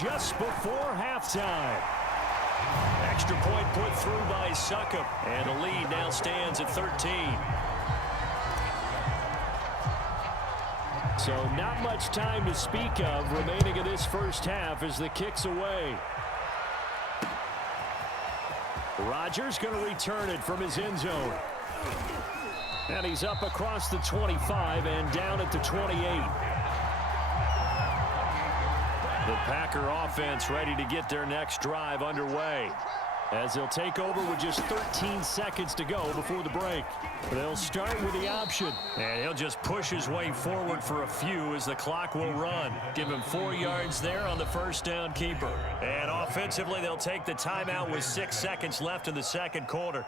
just before halftime. Extra point put through by Succop, and the lead now stands at 13. So not much time to speak of remaining in this first half as the kick's away. Rodgers going to return it from his end zone. And he's up across the 25 and down at the 28. The Packer offense ready to get their next drive underway, as they'll take over with just 13 seconds to go before the break. They'll start with the option, and he'll just push his way forward for a few as the clock will run. Give him 4 yards there on the first down keeper. And offensively, they'll take the timeout with 6 seconds left in the second quarter.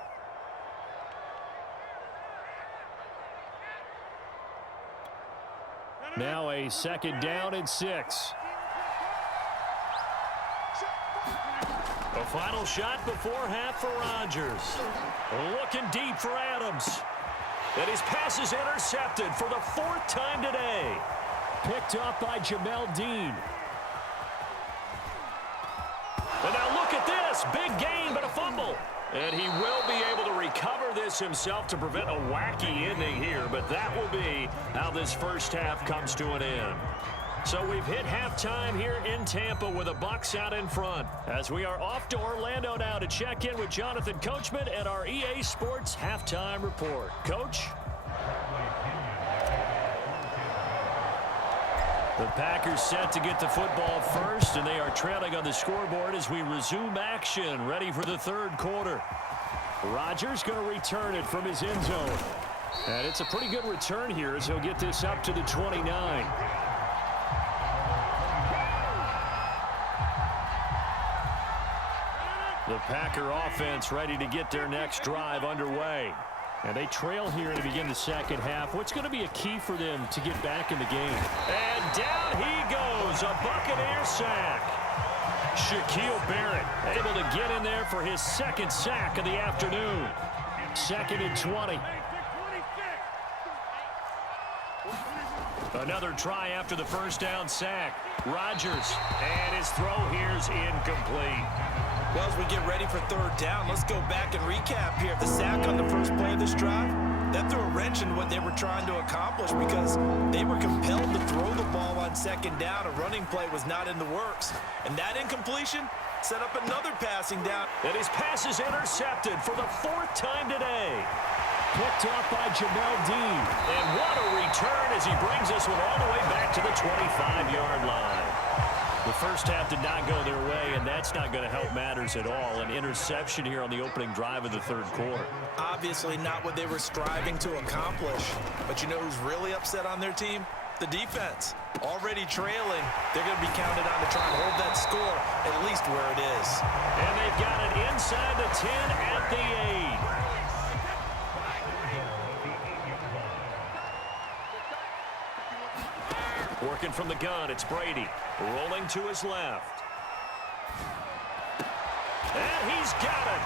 Now a second down and 6. A final shot before half for Rodgers. Looking deep for Adams. And his pass is intercepted for the 4th time today. Picked up by Jamel Dean. And now look at this. Big gain, but a fumble. And he will be able to recover this himself to prevent a wacky ending here. But that will be how this first half comes to an end. So we've hit halftime here in Tampa with the Bucs out in front, as we are off to Orlando now to check in with Jonathan Coachman at our EA Sports Halftime Report. Coach? The Packers set to get the football first, and they are trailing on the scoreboard as we resume action, ready for the third quarter. Rodgers going to return it from his end zone. And it's a pretty good return here as he'll get this up to the 29. The Packer offense ready to get their next drive underway. And they trail here to begin the second half. What's going to be a key for them to get back in the game? And down he goes, a Buccaneer sack. Shaquille Barrett able to get in there for his second sack of the afternoon. 2nd and 20. Another try after the first down sack. Rodgers, and his throw here's incomplete. Well, as we get ready for third down, let's go back and recap here. The sack on the first play of this drive, that threw a wrench in what they were trying to accomplish because they were compelled to throw the ball on second down. A running play was not in the works. And that incompletion set up another passing down. And his pass is intercepted for the 4th time today. Picked up by Jamel Dean. And what a return as he brings us one all the way back to the 25-yard line. The first half did not go their way, and that's not going to help matters at all. An interception here on the opening drive of the third quarter. Obviously not what they were striving to accomplish. But you know who's really upset on their team? The defense. Already trailing, they're going to be counted on to try and hold that score at least where it is. And they've got it inside the 10 at the 8. Working from the gun, it's Brady. Rolling to his left. And he's got it.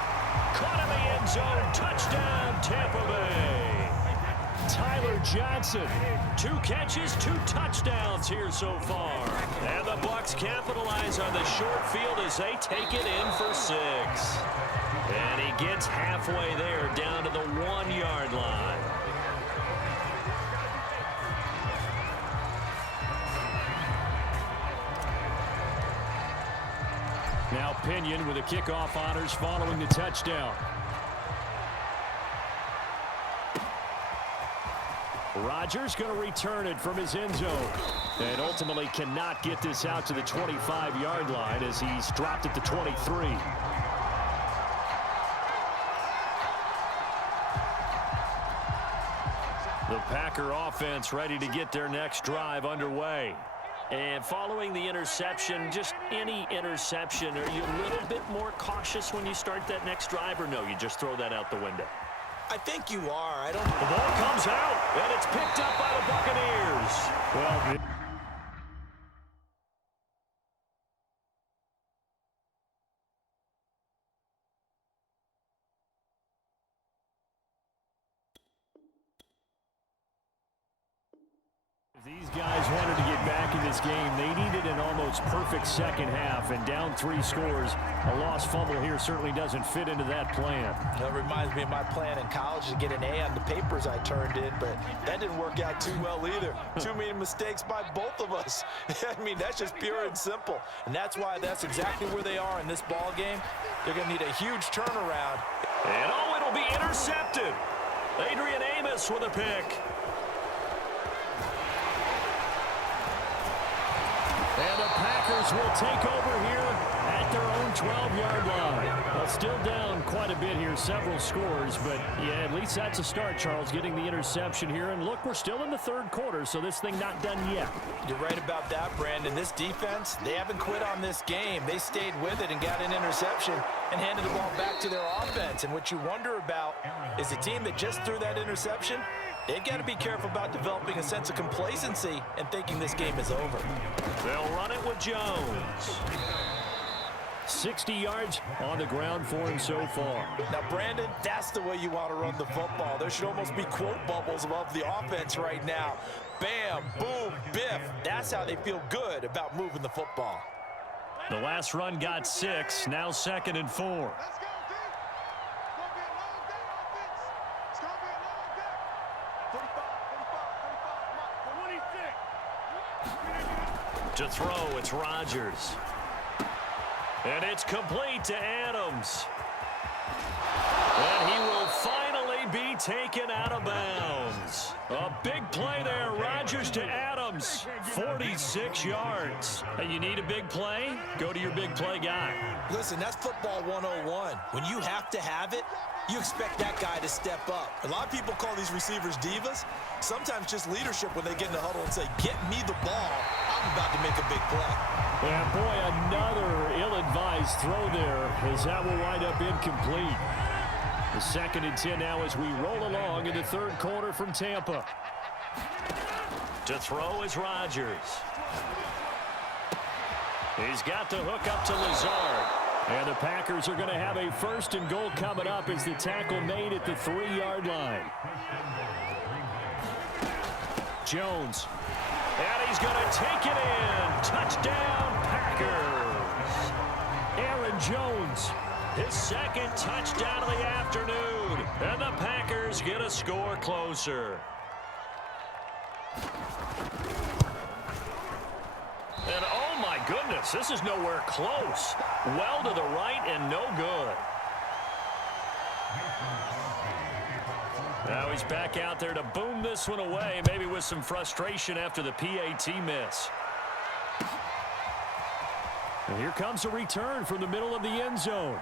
Caught in the end zone. Touchdown, Tampa Bay. Tyler Johnson. 2 catches, 2 touchdowns here so far. And the Bucs capitalize on the short field as they take it in for 6. And he gets halfway there, down to the 1-yard line. Now Pinion with the kickoff honors following the touchdown. Rodgers going to return it from his end zone. And ultimately cannot get this out to the 25-yard line as he's dropped at the 23. The Packer offense ready to get their next drive underway. And following the interception, just any interception, are you a little bit more cautious when you start that next drive, or no, you just throw that out the window? I think you are. The ball comes out, and it's picked up by the Buccaneers. Well, These guys wanted to get back in this game. They needed an almost perfect second half, and down 3 scores. A lost fumble here certainly doesn't fit into that plan. That reminds me of my plan in college to get an A on the papers I turned in, but that didn't work out too well either. Too many mistakes by both of us. I mean, that's just pure and simple, and that's why that's exactly where they are in this ball game. They're going to need a huge turnaround. And oh, it'll be intercepted. Adrian Amos with a pick. And the Packers will take over here at their own 12-yard line. Well, still down quite a bit here, several scores, but yeah, at least that's a start, Charles, getting the interception here. And look, we're still in the third quarter, so this thing not done yet. You're right about that, Brandon. This defense, they haven't quit on this game. They stayed with it and got an interception and handed the ball back to their offense. And what you wonder about is the team that just threw that interception, they've got to be careful about developing a sense of complacency and thinking this game is over. They'll run it with Jones. 60 yards on the ground for him so far. Now, Brandon, that's the way you want to run the football. There should almost be quote bubbles above the offense right now. Bam, boom, biff. That's how they feel good about moving the football. The last run got 6, now 2nd and 4. To throw, it's Rodgers. And it's complete to Adams. And he will finally be taken out of bounds. A big play there, Rodgers to Adams. 46 yards. And you need a big play? Go to your big play guy. Listen, that's football 101. When you have to have it, you expect that guy to step up. A lot of people call these receivers divas. Sometimes just leadership when they get in the huddle and say, get me the ball. I'm about to make a big play. And boy, another ill-advised throw there as that will wind up incomplete. The 2nd and 10 now as we roll along in the third quarter from Tampa. To throw is Rodgers. He's got the hook up to Lazard. And the Packers are going to have a 1st and goal coming up as the tackle made at the 3-yard line. Jones. And he's going to take it in. Touchdown, Packers. Aaron Jones, his 2nd touchdown of the afternoon. And the Packers get a score closer. And oh my goodness, this is nowhere close. Well to the right and no good. Now he's back out there to boom this one away, maybe with some frustration after the PAT miss. And here comes a return from the middle of the end zone.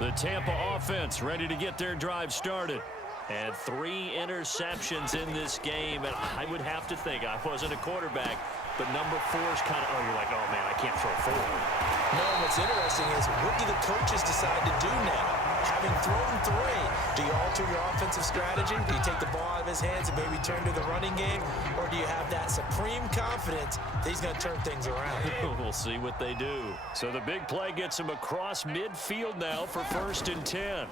The Tampa offense ready to get their drive started. And 3 interceptions in this game, and I would have to think, I wasn't a quarterback, but number 4 is kind of, oh, you're like, oh, man, I can't throw 4. No, what's interesting is, what do the coaches decide to do now? Having thrown 3, do you alter your offensive strategy? Do you take the ball out of his hands and maybe turn to the running game? Or do you have that supreme confidence that he's going to turn things around? We'll see what they do. So the big play gets him across midfield now for 1st and 10.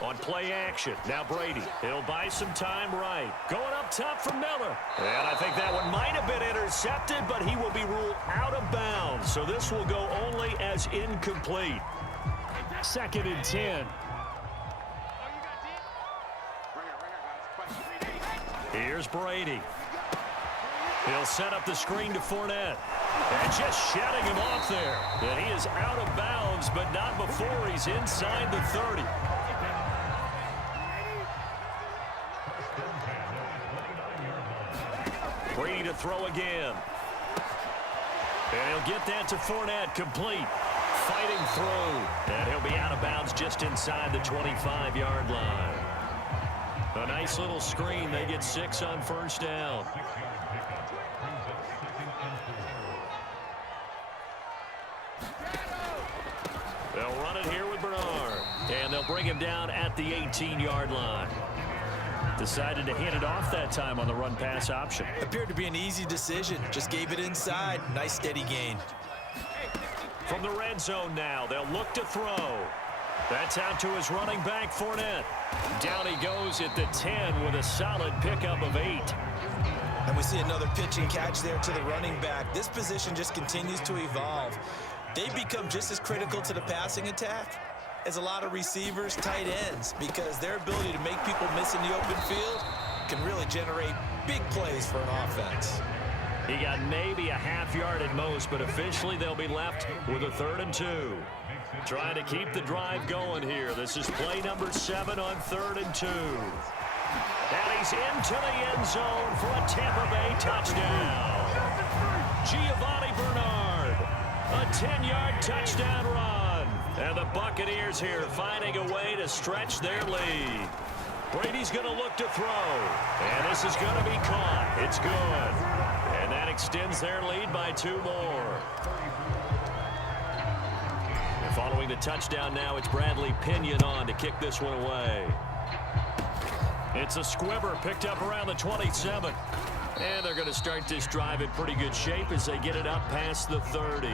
On play action, now Brady. He'll buy some time right. Going up top for Miller. And I think that one might have been intercepted, but he will be ruled out of bounds. So this will go only as incomplete. 2nd and 10. Here's Brady. He'll set up the screen to Fournette. And just shutting him off there. And he is out of bounds, but not before he's inside the 30. Brady to throw again. And he'll get that to Fournette, complete. Fighting through. And he'll be out of bounds just inside the 25-yard line. A nice little screen. They get 6 on 1st down. They'll run it here with Bernard. And they'll bring him down at the 18-yard line. Decided to hand it off that time on the run-pass option. Appeared to be an easy decision. Just gave it inside. Nice steady gain. From the red zone now, they'll look to throw. That's out to his running back, Fournette. Down he goes at the 10 with a solid pickup of 8. And we see another pitch and catch there to the running back. This position just continues to evolve. They become just as critical to the passing attack as a lot of receivers, tight ends, because their ability to make people miss in the open field can really generate big plays for an offense. He got maybe a half yard at most, but officially they'll be left with a 3rd and 2. Trying to keep the drive going here. This is play number 7 on 3rd and 2. And he's into the end zone for a Tampa Bay touchdown. Giovanni Bernard, a 10-yard touchdown run. And the Buccaneers here finding a way to stretch their lead. Brady's going to look to throw. And this is going to be caught. It's good. And that extends their lead by 2 more. And following the touchdown now, it's Bradley Pinion on to kick this one away. It's a squibber picked up around the 27. And they're going to start this drive in pretty good shape as they get it up past the 30.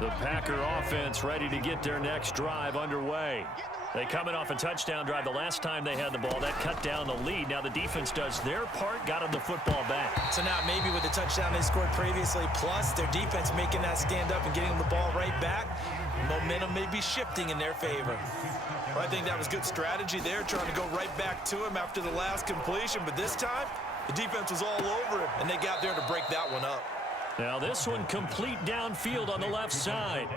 The Packer offense ready to get their next drive underway. They coming off a touchdown drive the last time they had the ball. That cut down the lead. Now the defense does their part, got them the football back. So now maybe with the touchdown they scored previously, plus their defense making that stand up and getting them the ball right back, momentum may be shifting in their favor. Well, I think that was good strategy there, trying to go right back to him after the last completion. But this time, the defense was all over it, and they got there to break that one up. Now this one complete downfield on the left side.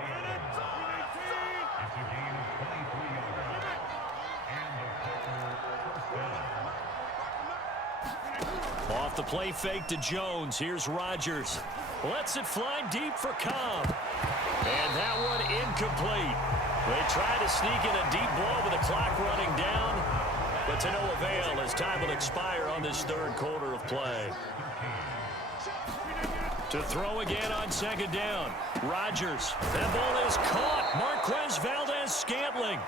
Off the play fake to Jones. Here's Rodgers. Lets it fly deep for Cobb. And that one incomplete. They try to sneak in a deep ball with the clock running down, but to no avail as time will expire on this 3rd quarter of play. To throw again on 2nd down. Rodgers. That ball is caught. Marquez Valdez-Scantling.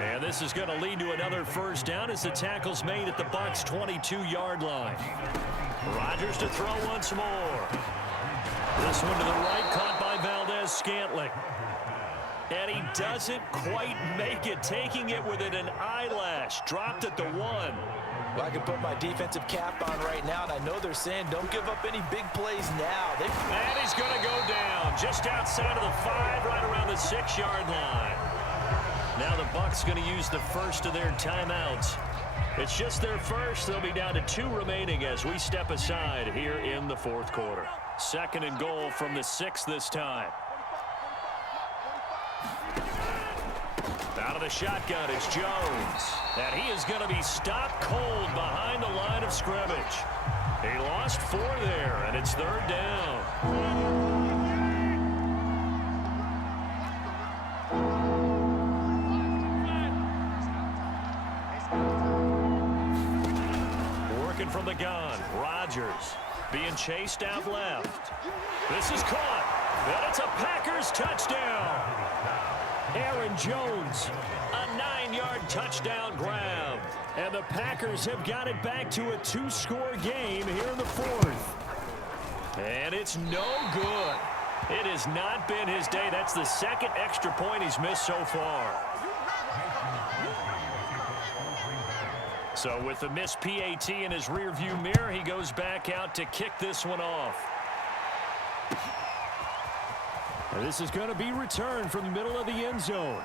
And this is going to lead to another 1st down as the tackle's made at the Bucs' 22-yard line. Rodgers to throw once more. This one to the right, caught by Valdez-Scantling. And he doesn't quite make it, taking it within an eyelash. Dropped at the 1. Well, I can put my defensive cap on right now, and I know they're saying don't give up any big plays now. And he's going to go down just outside of the 5, right around the 6-yard line. Now the Bucs going to use the first of their timeouts. It's just their first. They'll be down to 2 remaining as we step aside here in the 4th quarter. 2nd and goal from the 6 this time. Out of the shotgun, it's Jones. And he is going to be stopped cold behind the line of scrimmage. He lost 4 there, and it's 3rd down. From the gun, Rodgers being chased out left. This is caught, and it's a Packers touchdown. Aaron Jones, a 9-yard touchdown grab. And the Packers have got it back to a 2-score game here in the 4th. And it's no good. It has not been his day. That's the 2nd extra point he's missed so far. So with the missed PAT in his rearview mirror, he goes back out to kick this one off. And this is going to be returned from the middle of the end zone.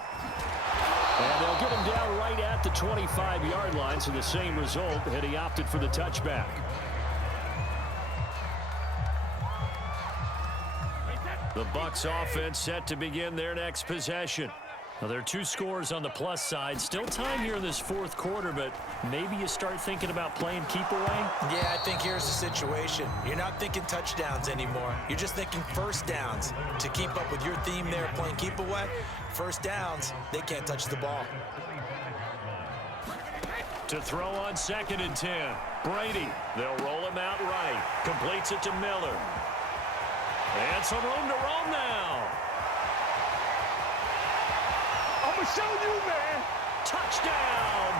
And they'll get him down right at the 25-yard line, so the same result had he opted for the touchback. The Bucs offense set to begin their next possession. Now, there are 2 scores on the plus side. Still time here in this 4th quarter, but maybe you start thinking about playing keep away? Yeah, I think here's the situation. You're not thinking touchdowns anymore. You're just thinking 1st downs. To keep up with your theme there, playing keep away, 1st downs, they can't touch the ball. To throw on 2nd and 10. Brady, they'll roll him out right. Completes it to Miller. And some room to roam now. I'm going to show you, man. Touchdown.